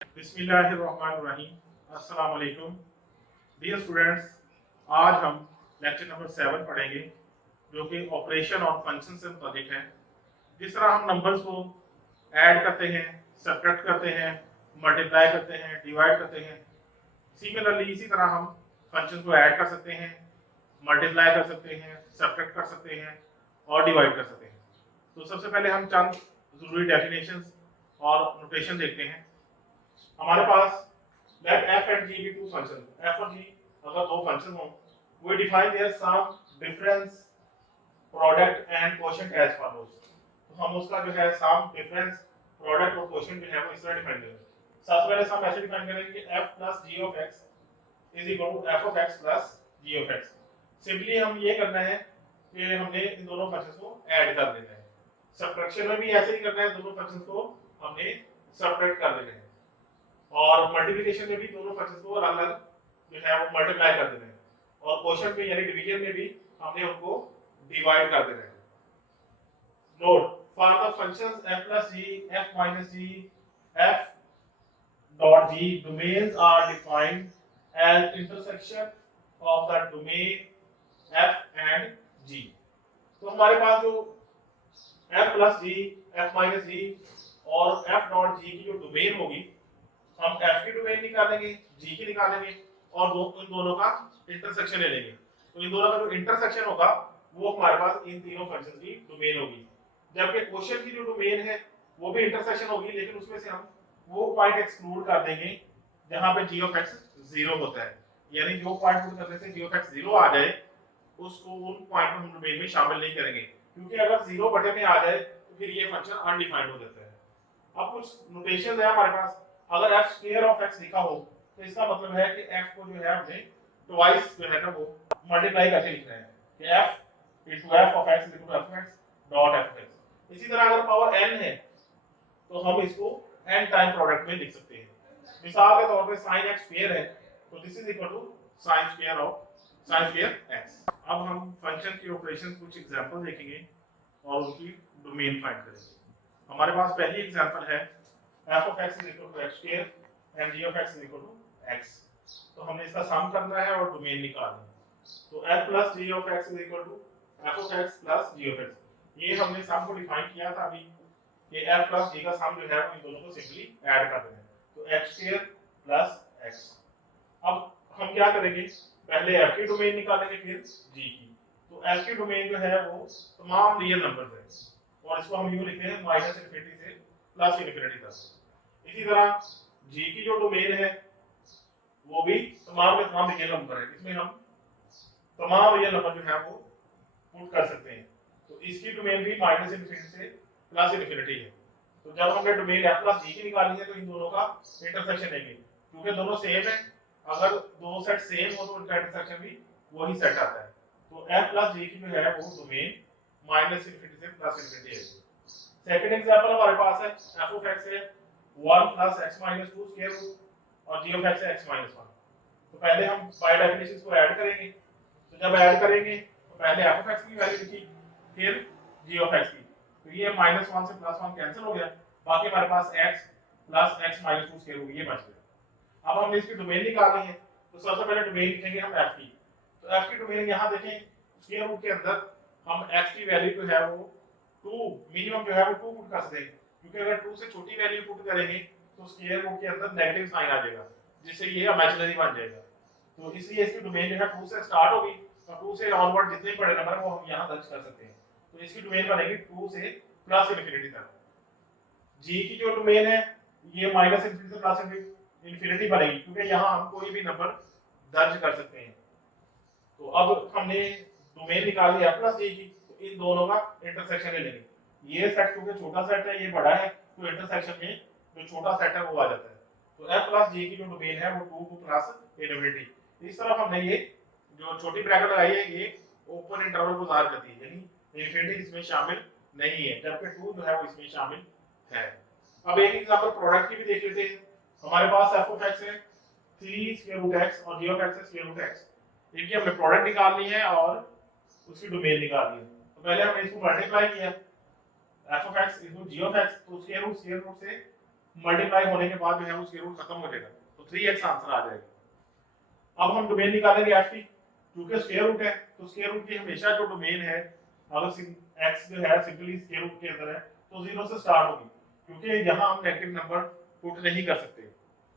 बिस्मिल्लाहिर्रहमानिर्रहीम। अस्सलाम वालेकुम डियर स्टूडेंट्स। आज हम लेक्चर नंबर 7 पढ़ेंगे जो कि ऑपरेशन और फंक्शन से मुताबिक है। जिस तरह हम नंबर्स को ऐड करते हैं, सब्ट्रैक्ट करते हैं, मल्टीप्लाई करते हैं, डिवाइड करते हैं, सिमिलरली इसी तरह हम फंक्शन को ऐड कर सकते हैं, मल्टीप्लाई कर सकते हैं, सब्ट्रैक्ट कर सकते हैं और डिवाइड कर सकते हैं। तो सबसे पहले हम चंद ज़रूरी डेफिनेशंस और नोटेशन देखते हैं। हमारे पास let f and g be two functions, f और g अगर दो फंक्शन हो, we define their sum, difference, product and quotient as follows। तो हम उसका जो है sum, difference, product और quotient जो है वो इस तरह डिफाइन करेंगे। सबसे पहले हम ऐसे डिफाइन करेंगे कि f plus g of x is equal to f of x plus g of x। Simply हम ये करना है कि हमने इन दोनों फंक्शंस को ऐड कर देना है। सब्ट्रैक्शन में भी ऐसे ही करना है, दोनों फंक्शंस को हमने सब्ट्रैक्ट कर देना है और मल्टीप्लिकेशन में भी दोनों फंक्शंस को अलग अलग जो है वो मल्टीप्लाई कर देना है और क्वेश्चन में यानी डिवीजन में भी हमने उनको डिवाइड कर देना है। Note for the functions f plus g, f minus g, f dot g domains are defined as intersection of the domain f and g। तो हमारे पास जो f plus g, f minus g और f dot g की जो domain होगी, हम f की domain निकालेंगे, g की निकालेंगे और इन दोनों का इंटरसेक्शन ले लेंगे। तो इन दोनों का जो इंटरसेक्शन होगा वो हमारे पास इन तीनों फंक्शंस की डोमेन होगी। जबकि क्वोशिएंट की जो डोमेन है वो भी इंटरसेक्शन होगी, लेकिन उसमें से हम वो पॉइंट एक्सक्लूड कर देंगे जहां पे g of x 0 होता है। यानी जो पॉइंट पुट करने से g of x 0 आ जाए उसको उन पॉइंट में हम डोमेन में शामिल नहीं करेंगे, क्योंकि अगर 0 बटे में आ जाए तो फिर ये फंक्शन अनडिफाइंड हो जाता है। अब कुछ नोटेशन है हमारे पास। अगर f स्क्वायर ऑफ x लिखा हो तो इसका मतलब है कि f को जो है हमने ट्वाइस जो है ना वो मल्टीप्लाई करके लिखना है कि f into f of x equal to f of x dot f of x। इसी तरह अगर पावर n है तो हम इसको n टाइम प्रोडक्ट में लिख सकते हैं। मिसाल के तौर पे sin x स्क्वायर है तो this is equal to sin square x। अब हम फंक्शन के ऑपरेशन कुछ एग्जांपल देखेंगे और उनकी डोमेन फाइंड करेंगे। हमारे पास पहली एग्जांपल है f of x is equal to x square and g of x is equal to x। तो हमने इसका सम करना है और डोमेन निकालना है। तो f plus g of x is equal to f of x plus g of x। ये हमने सम को डिफाइन किया था अभी कि f plus g का सम जो है वो इन दोनों को सिंपली ऐड कर देना है। तो x square plus x। अब हम क्या करेंगे, पहले f की डोमेन निकालेंगे फिर g की। तो f की डोमेन जो है वो तमाम रियल नंबर्स है और इसको हम यूं लिखते हैं माइनस इनफिनिटी से प्लस इनफिनिटी तक। इसी तरह g की जो डोमेन है वो भी तमाम के तमाम रियल नंबर है, इसमें हम तमाम रियल नंबर जो है वो पुट कर सकते हैं। तो इसकी डोमेन भी माइनस इनफिनिटी से प्लस इनफिनिटी है। तो जब हमने डोमेन f प्लस g की निकाली है तो इन दोनों का इंटरसेक्शन लेंगे, क्योंकि दोनों सेम है। अगर दो सेट सेम हो तो उनका इंटरसेक्शन भी वही सेट आता है। तो f प्लस g की जो है वो डोमेन माइनस इनफिनिटी से प्लस इनफिनिटी है। सेकंड एग्जांपल हमारे पास है f of x है 1 plus x minus 2 square root और g of x है x minus 1। तो पहले हम बाय डेफिनेशन को ऐड करेंगे। तो जब ऐड करेंगे तो पहले f of x की वैल्यू लिखी, फिर g of x की। तो ये -1 से +1 कैंसिल हो गया, बाकी हमारे पास x plus x minus 2 square root ये बच गया। अब हमने इसकी डोमेन निकालनी है, तो सबसे पहले डोमेन लिखेंगे हम f की। तो f की डोमेन यहां देखें, स्क्वायर रूट के अंदर हम x की वैल्यू जो है वो 2 मिनिमम जो है वो 2 पुट कर सकते हैं, क्योंकि अगर 2 से छोटी वैल्यू पुट करेंगे तो स्क्वायर रूट के अंदर नेगेटिव साइन आ जाएगा, जिससे ये इमेजिनरी बन जाएगा। तो इसलिए इसकी डोमेन जो है 2 से स्टार्ट होगी और 2 से ऑनवर्ड जितने बड़े नंबर है वो हम यहां दर्ज कर सकते हैं। तो इसकी डोमेन बनेगी 2 से प्लस इनफिनिटी तक। g की जो डोमेन है ये माइनस इनफिनिटी से प्लस इनफिनिटी बनेगी, क्योंकि यहां हम कोई भी नंबर दर्ज कर सकते हैं। तो अब हमने डोमेन निकाल लिया प्लस g की, तो इन दोनों का इंटरसेक्शन ले लेंगे। ये सेट क्योंकि छोटा सेट है, ये बड़ा है, तो इंटरसेक्शन में जो छोटा सेट है वो आ जाता है। तो f प्लस g की जो डोमेन है वो 2 टू प्लस इनफिनिटी। इस तरफ हमने ये जो छोटी ब्रैकेट लगाई है ये ओपन इंटरवल को ज़ाहिर करती है, यानी इनफिनिटी इसमें शामिल नहीं है, जबकि 2 जो है वो इसमें शामिल है। अब एक एग्जांपल प्रोडक्ट की भी देख लेते हैं। हमारे पास f ऑफ x है 3 स्क्वायर रूट x और g ऑफ x है स्क्वायर रूट x। इनकी हमें प्रोडक्ट निकालनी है और उसकी डोमेन निकालनी है। तो पहले हमने इसको मल्टीप्लाई किया f of x equal g of x, तो स्क्वायर रूट से मल्टीप्लाई होने के बाद जो है वो स्क्वायर रूट खत्म हो जाएगा, तो 3x आंसर आ जाएगा। अब हम डोमेन निकालेंगे f की, क्योंकि स्क्वायर रूट है तो स्क्वायर रूट की हमेशा जो डोमेन है, अगर x जो है सिंपली स्क्वायर रूट के अंदर है तो 0 से स्टार्ट होगी, क्योंकि यहाँ हम नेगेटिव नंबर पुट नहीं कर सकते।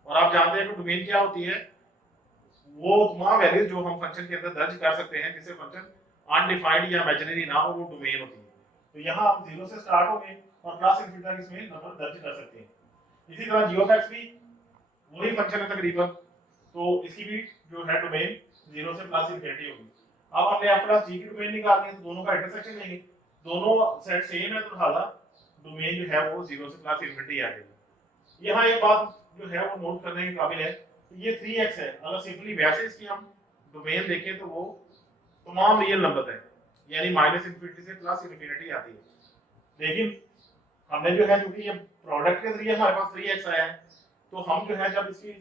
और आप जानते हैं कि डोमेन क्या होती है, वो तमाम वैल्यूज जो हम फंक्शन के अंदर दर्ज कर सकते हैं जिससे फंक्शन अनडिफाइंड या इमेजिनरी ना हो, वो डोमेन होती है। तो यहाँ हम 0 से स्टार्ट होंगे और प्लस इनफिनिटी तक इसमें नंबर दर्ज कर सकते हैं। इसी तरह जी ऑफ एक्स भी वही फंक्शन है तकरीबन, तो इसकी भी जो है डोमेन 0 से प्लस इनफिनिटी होगी। अब हमने f प्लस g की डोमेन निकालनी है, तो दोनों का इंटरसेक्शन लेंगे, दोनों सेट सेम है तो लिहाजा डोमेन जो है वो 0 से प्लस इनफिनिटी आ जाएगी। यहाँ एक बात जो है वो नोट करने के काबिल है, तो ये 3x है, अगर सिंपली वैसे इसकी हम डोमेन देखें तो वो तमाम रियल नंबर है, यानी माइनस इनफिनिटी से प्लस इनफिनिटी आती है। लेकिन हमने जो है, क्योंकि ये प्रोडक्ट के जरिए हमारे पास 3x आया है, तो हम जो है जब इसकी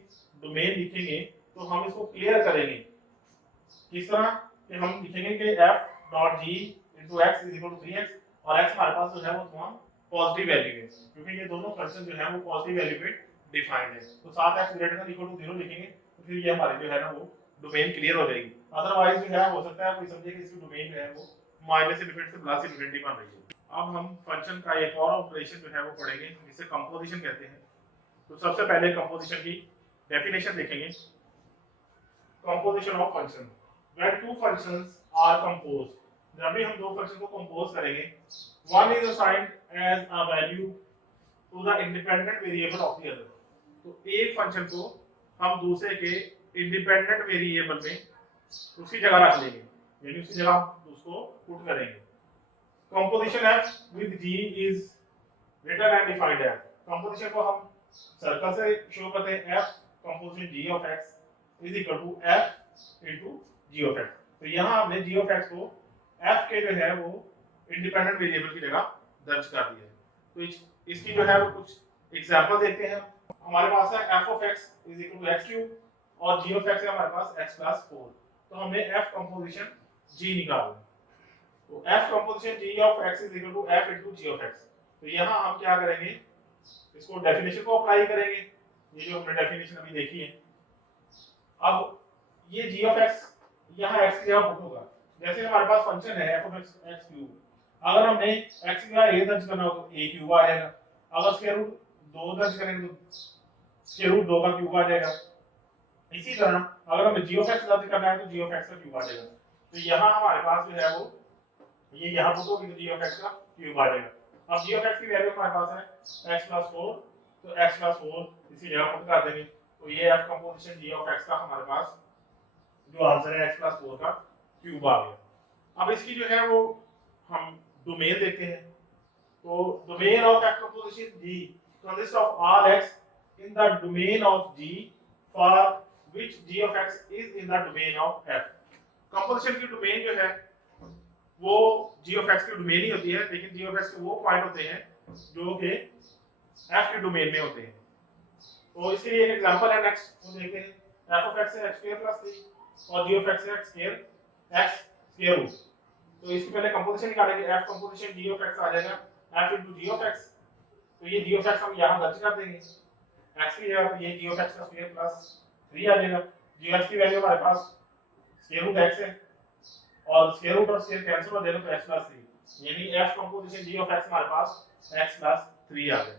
डोमेन लिखेंगे तो हम इसको क्लियर करेंगे। किस तरह कि हम लिखेंगे कि f dot g into x is equal to 3x, और x हमारे पास जो है वो तमाम पॉजिटिव वैल्यू है, क्योंकि ये दोनों फंक्शन जो है वो पॉजिटिव वैल्यू पे डिफाइंड है। तो 7x greater than equal to 0 लिखेंगे तो फिर ये हमारी जो है ना वो डोमेन क्लियर हो जाएगी। अदरवाइज जो है हो सकता है कोई समझे कि इसकी डोमेन जो है वो माइनस इनफिनिटी से प्लस इनफिनिटी बन रही है। अब हम फंक्शन का एक और ऑपरेशन जो है वो पढ़ेंगे जिसे कंपोजिशन कहते हैं। तो सबसे पहले कंपोजिशन की डेफिनेशन देखेंगे। Composition of function, when two functions are composed, जब भी हम दो फंक्शन को कंपोज करेंगे, one is assigned as a value to the independent variable of the other, तो एक फंक्शन को हम दूसरे के इंडिपेंडेंट वेरिएबल में उसकी जगह रख लेंगे, यानी उसकी जगह हम उसको पुट करेंगे। Composition f with g is written and defined as, composition को हम सर्कल से शो करते हैं, f composition g of x is equal to f into g of x। तो यहाँ हमने g of x को f के जो है वो इंडिपेंडेंट वेरिएबल की जगह दर्ज कर दिया है। तो इसकी जो है वो कुछ एग्जांपल देखते हैं। हमारे पास है f of x is equal to x cube और g of x है हमारे पास x plus 4, तो हमने f कंपोजिशन g निकालना। तो f composition g of x is equal to f into g of x। तो यहाँ हम क्या करेंगे, इसको डेफिनेशन को अप्लाई करेंगे, ये जो हमने डेफिनेशन अभी देखी है। अब ये g of x यहाँ x की जगह पुट होगा, जैसे हमारे पास फंक्शन है f of x x cube, अगर हमने x की जगह a दर्ज करना हो तो a क्यूब आ जाएगा, अगर स्क्वायर रूट 2 दर्ज करेंगे तो स्क्वायर रूट 2 का क्यूब आ जाएगा। इसी तरह अगर हमें g of x दर्ज करना है तो g of x का क्यूब आ जाएगा। तो यहाँ हमारे पास जो है वो ये यहाँ पुट होगी तो g of x का क्यूब आ जाएगा। अब g of x की वैल्यू हमारे पास है x plus 4, तो x plus 4 इसी जगह पुट कर देंगे, तो ये f composition g of x का हमारे पास जो आंसर है x plus 4 का क्यूब आ गया। अब इसकी जो है वो हम डोमेन देखते हैं। तो domain of f composition g consists of all x in the domain of g for which g of x is in the domain of f। Composition की डोमेन जो है वो g of x की domain ही होती है, लेकिन g of x के वो पॉइंट होते हैं जो कि f के डोमेन में होते हैं। तो इसके लिए एक एग्जांपल है नेक्स्ट, वो देखते हैं। f of x है x square plus 3 और g of x है x square root। तो इसकी पहले कंपोजिशन निकालेंगे, f composition g of x आ जाएगा f into g of x। तो ये g of x हम यहाँ दर्ज कर देंगे, x की जगह तो ये g of x का स्क्वायर प्लस 3 आ जाएगा। g of x की वैल्यू हमारे पास स्क्वायर रूट x है और स्क्वायर रूट और स्क्वायर कैंसिल हो जाएगा तो x प्लस 3, यानी f composition g of x हमारे पास x प्लस 3 आ गया।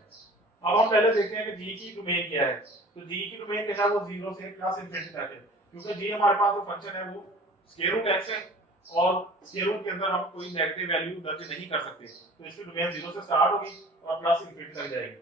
अब हम पहले देखते हैं कि g की डोमेन क्या है। तो g की डोमेन जो है वो 0 से प्लस इनफिनिटी तक है, क्योंकि g हमारे पास जो फंक्शन है वो स्क्वायर रूट x है और स्क्वायर रूट के अंदर हम कोई नेगेटिव वैल्यू दर्ज नहीं कर सकते, तो इसकी डोमेन 0 से स्टार्ट होगी और प्लस इनफिनिटी तक जाएगी।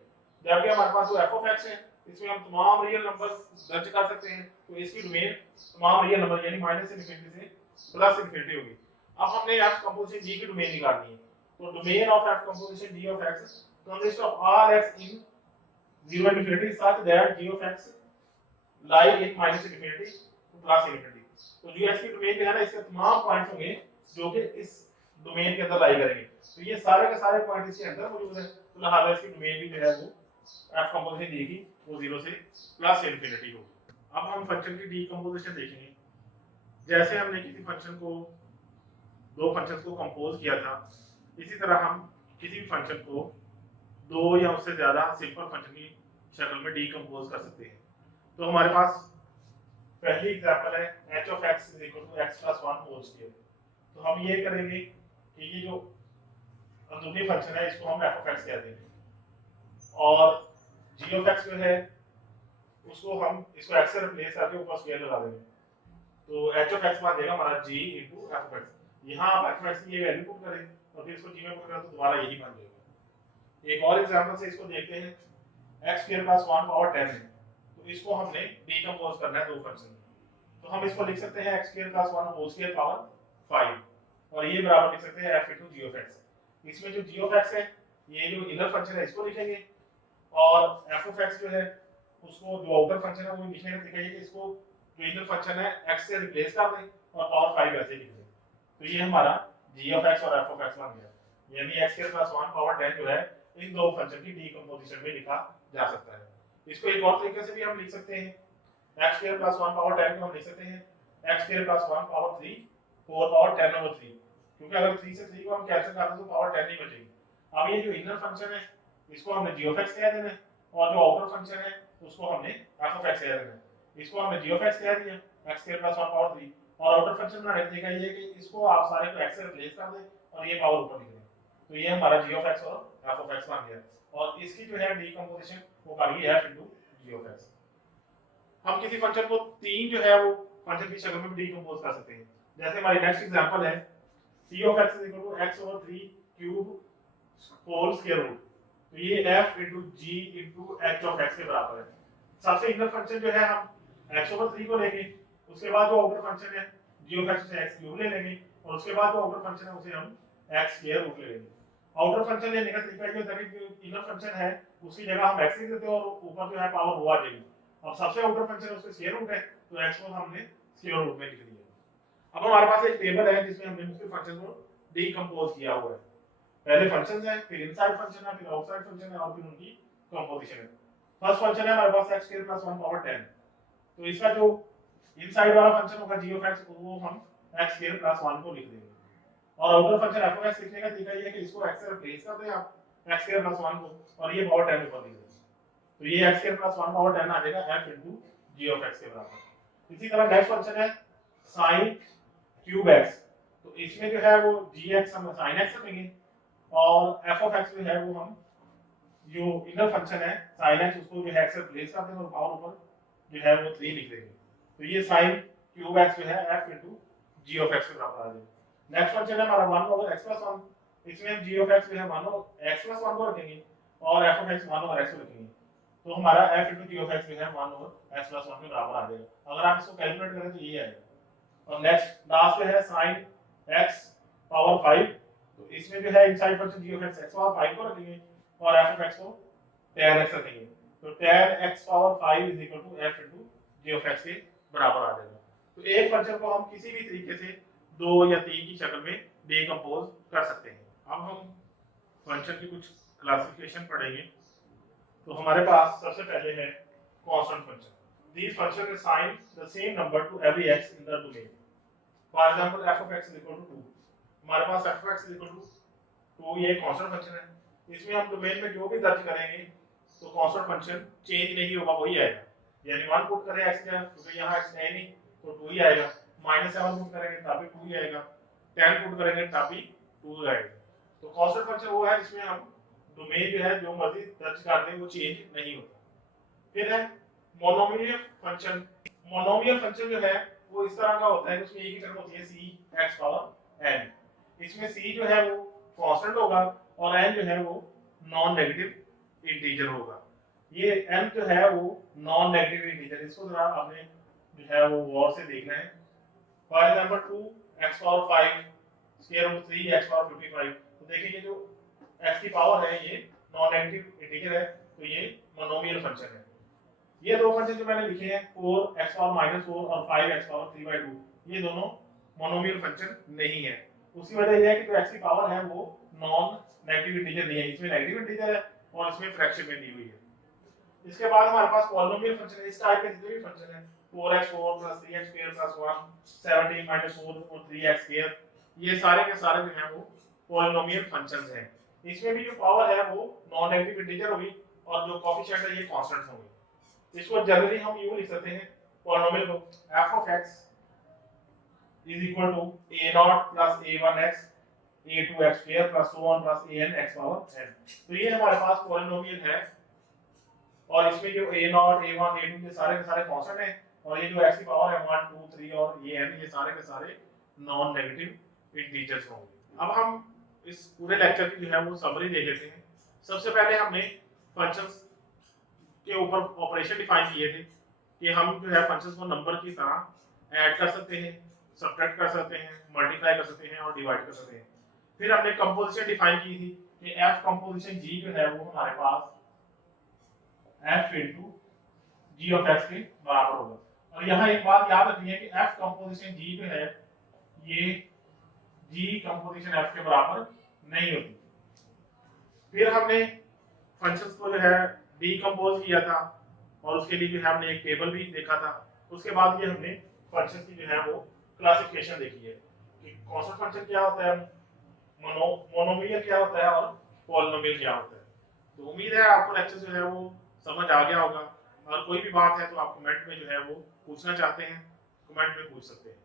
जबकि हमारे पास जो f of x है इसमें हम तमाम रियल नंबर्स दर्ज कर सकते हैं, तो इसकी डोमेन तमाम रियल नंबर यानी माइनस इनफिनिटी से प्लस इनफिनिटी होगी। अब हमने f कंपोजिशन g की डोमेन निकालनी है। तो domain of f composition g of x consists of all x in 0 infinity such that g of x lie in minus infinity to plus infinity। तो जो x की डोमेन जो है ना इसके तमाम पॉइंट्स होंगे जो कि इस डोमेन के अंदर लाई करेंगे, तो ये सारे के सारे पॉइंट इसके अंदर मौजूद है, तो लिहाजा इसकी डोमेन भी जो है वो f कंपोजिशन g की वो 0 से प्लस इनफिनिटी होगी। अब हम फंक्शन की डीकंपोजिशन देखेंगे। जैसे हमने किसी फंक्शन को दो फंक्शंस को कंपोज किया था, इसी तरह हम किसी भी फंक्शन को दो या उससे ज्यादा सिंपल फंक्शन की शक्ल में डीकम्पोज कर सकते हैं। तो हमारे पास पहली एग्जांपल है h of x is equal to x plus 1 whole square. तो हम ये करेंगे कि ये जो अंदरूनी फंक्शन है इसको हम f ऑफ x कह देंगे और g ऑफ x जो है उसको हम इसको x से रिप्लेस करके ऊपर स्क्वायर लगा देंगे। तो h ऑफ x बन जाएगा हमारा g into f of x। यहाँ आप f ऑफ x की ये वैल्यू पुट करें और फिर इसको g में पुट करें तो दोबारा यही बन जाएगा। एक और एग्जांपल से इसको देखते हैं। x स्क्वायर प्लस 1 पावर 10 है, तो इसको हमने डीकंपोज करना है दो फंक्शन में। तो हम इसको लिख सकते हैं x square plus 1 whole square power 5 और ये बराबर लिख सकते हैं f into g of x। इसमें जो g ऑफ x है ये जो इनर फंक्शन है इसको लिखेंगे और f ऑफ x जो है उसको जो आउटर फंक्शन है वो लिखने का तरीका ये कि इसको जो इनर फंक्शन है x से रिप्लेस कर दें और पावर 5 ऐसे लिख दें। तो ये हमारा g ऑफ x और f ऑफ x बन गया। यानी x स्क्वायर प्लस 1 पावर 10 जो है इन दो फंक्शन की डीकंपोजिशन में लिखा जा सकता है। इसको एक और तरीके से भी हम लिख सकते हैं। x स्क्वायर प्लस 1 पावर 10 को हम लिख सकते हैं x square plus 1 power 3 4 power 10 over 3, क्योंकि अगर 3 से 3 को हम कैंसिल कर दें तो पावर 10 ही बचेगी। अब ये जो इनर फंक्शन है इसको हमने g ऑफ x कह देना है और जो आउटर फंक्शन है उसको हमने f ऑफ x कह देना है। इसको हमने g ऑफ x कह दिया x स्क्वायर प्लस 1 पावर 3 और आउटर फंक्शन बनाने का तरीका ये है कि इसको आप सारे को x से रिप्लेस कर दें और ये पावर ऊपर लिख दें। तो ये हमारा g ऑफ x और f ऑफ x बन गया और इसकी जो है डीकंपोजिशन वो करेंगे f into g of x। हम किसी फंक्शन को तीन जो है वो फंक्शन की शक्ल में डीकंपोज कर सकते हैं। जैसे हमारी नेक्स्ट एग्जांपल है c of x is equal to x over 3 cube whole square root. तो ये f into g into h of x के बराबर है। सबसे इनर फंक्शन जो है हम x ओवर 3 को लेंगे, उसके बाद जो आउटर फंक्शन है g ऑफ x से x क्यूब ले लेंगे और उसके बाद जो आउटर फंक्शन है उसे हम x स्क्वायर रूट ले लेंगे। आउटर फंक्शन लेने का तरीका ये होता है कि जो इनर फंक्शन है उसकी जगह हम x लिख देते हैं और ऊपर जो है पावर वो आ जाएगी। अब सबसे आउटर फंक्शन है उसका स्क्वायर रूट है तो x को हमने स्क्वायर रूट में लिख दिया। अब हमारे पास एक टेबल है जिसमें हमने मुख्य फंक्शन को डीकंपोज किया हुआ है। पहले फंक्शंस है, फिर इनसाइड फंक्शन है, फिर आउटसाइड फंक्शन है और फिर उनकी कंपोजिशन है। फर्स्ट फंक्शन है हमारे पास x स्क्वायर प्लस 1 पावर 10। तो इसका जो इनसाइड वाला फंक्शन होगा g ऑफ x वो हम x स्क्वायर प्लस 1 को लिख देंगे और outer function f of x लिखने का तरीका ये है कि इसको x से रिप्लेस कर दें आप x स्क्वायर प्लस 1 को और ये पावर 10 ऊपर लिख दें। तो ये x स्क्वायर प्लस 1 पावर 10 आ जाएगा f into g of x के बराबर। इसी तरह नेक्स्ट फंक्शन है sin क्यूब x। तो इसमें जो है वो gx हम sin x रखेंगे और f ऑफ x जो है वो हम जो इनर फंक्शन है sin x उसको जो है x से रिप्लेस कर देंगे और पावर ऊपर जो है वो 3 लिख देंगे। तो ये sin क्यूब x जो है f into g of x के बराबर आ जाएगा। नेक्स्ट फंक्शन है हमारा 1 ओवर x प्लस 1। इसमें हम g ऑफ x जो है 1 ओवर x प्लस 1 को रखेंगे और f of x 1 over x को रखेंगे। तो हमारा f into g of x जो है 1 ओवर x प्लस 1 के बराबर आ जाएगा। अगर आप इसको कैलकुलेट करें तो ये आएगा। और नेक्स्ट लास्ट पे है sin x पावर 5। तो इसमें जो है inside function g of x x power 5 को रखेंगे और f ऑफ x को tan x रखेंगे। तो tan x power 5 is equal to f into g of x के बराबर आ जाएगा। तो एक फंक्शन को हम किसी भी तरीके से 2 या 3 की शक्ल में डीकंपोज कर सकते हैं। अब हम फंक्शन की कुछ क्लासिफिकेशन पढ़ेंगे। तो हमारे पास सबसे पहले है constant function. These functions assign the same number to every x in the domain. For example, f of x is equal to 2. हमारे पास f of x is equal to 2 ये कांस्टेंट फंक्शन है। इसमें हम डोमेन में जो भी दर्ज करेंगे तो कांस्टेंट फंक्शन चेंज नहीं होगा, वही आएगा। यानी 1 पुट करें x का क्योंकि यहाँ x है नहीं तो 2 ही आएगा। -7 पुट करेंगे तब भी 2 ही आएगा। 10 पुट करेंगे तब भी 2 आएगा। तो कांस्टेंट फंक्शन वो है जिसमें हम डोमेन जो है जो मर्जी दर्ज कर दें वो चेंज नहीं होता। फिर है मोनोमियल फंक्शन। मोनोमियल फंक्शन जो है वो इस तरह का होता है कि उसमें एक ही टर्म होती है c x पावर n। इसमें c जो है वो कांस्टेंट होगा और n जो है वो नॉन नेगेटिव इंटीजर होगा। ये n जो है वो नॉन नेगेटिव इंटीजर, इसको जरा आपने जो है वो गौर से देखना है। For example 2x power 5 square root 3x power 55। तो देखिए जो x की पावर है ये नॉन नेगेटिव इंटीजर है तो ये मोनोमियल फंक्शन है। ये दो फंक्शन जो मैंने लिखे हैं 4x पावर -4 और 5x पावर 3/2 ये दोनों मोनोमियल फंक्शन नहीं है। उसकी वजह यह है कि जो x की पावर है वो नॉन नेगेटिव इंटीजर नहीं है, इसमें नेगेटिव इंटीजर है और इसमें फ्रैक्शन में दी हुई है। इसके बाद हमारे पास पॉलिनोमियल फंक्शन है। इस टाइप के जितने भी फंक्शन है 4x4 + 3x² + 1 17 -4 और 3x², ये सारे के सारे जो हैं वो पॉलिनोमियल फंक्शंस हैं। इसमें भी जो पावर है वो नॉन नेगेटिव इंटीजर होगी और जो कोफिशिएंट है ये कांस्टेंट्स होंगे। इसको जनरली हम यूं लिख सकते हैं पॉलिनोमियल को f of x is equal to a0 plus a1x a2x square plus so on plus an x power n। तो ये हमारे पास पॉलिनोमियल है और इसमें जो a0 a1 a2 ये सारे के सारे कांस्टेंट हैं और ये जो x की पावर है 1 2 3 और ये n ये सारे के सारे नॉन नेगेटिव इंटीजर्स होंगे। अब हम इस पूरे लेक्चर की जो है वो समरी देख लेते हैं। सबसे पहले हमने फंक्शंस के ऊपर ऑपरेशन डिफाइन किए थे कि हम जो है फंक्शंस को नंबर की तरह ऐड कर सकते हैं, सब्ट्रैक्ट कर सकते हैं, मल्टीप्लाई कर सकते हैं और डिवाइड कर सकते हैं। फिर हमने कंपोजिशन डिफाइन की थी कि f कंपोजिशन g जो है वो हमारे पास f into g of x के बराबर होगा। और यहाँ एक बात याद रखनी है कि f कंपोजिशन g जो है ये g कंपोजिशन f के बराबर नहीं होती। फिर हमने फंक्शंस को जो है डीकंपोज किया था और उसके लिए जो है हमने एक टेबल भी देखा था। उसके बाद ये हमने फंक्शंस की जो है वो क्लासिफिकेशन देखी है कि कौन सा फंक्शन क्या होता है, मोनोमियल क्या होता है और पॉलिनोमियल क्या होता है। तो उम्मीद है आपको लेक्चर जो है वो समझ आ गया होगा। अगर कोई भी बात है तो आप कमेंट में जो है वो पूछना चाहते हैं, कमेंट में पूछ सकते हैं।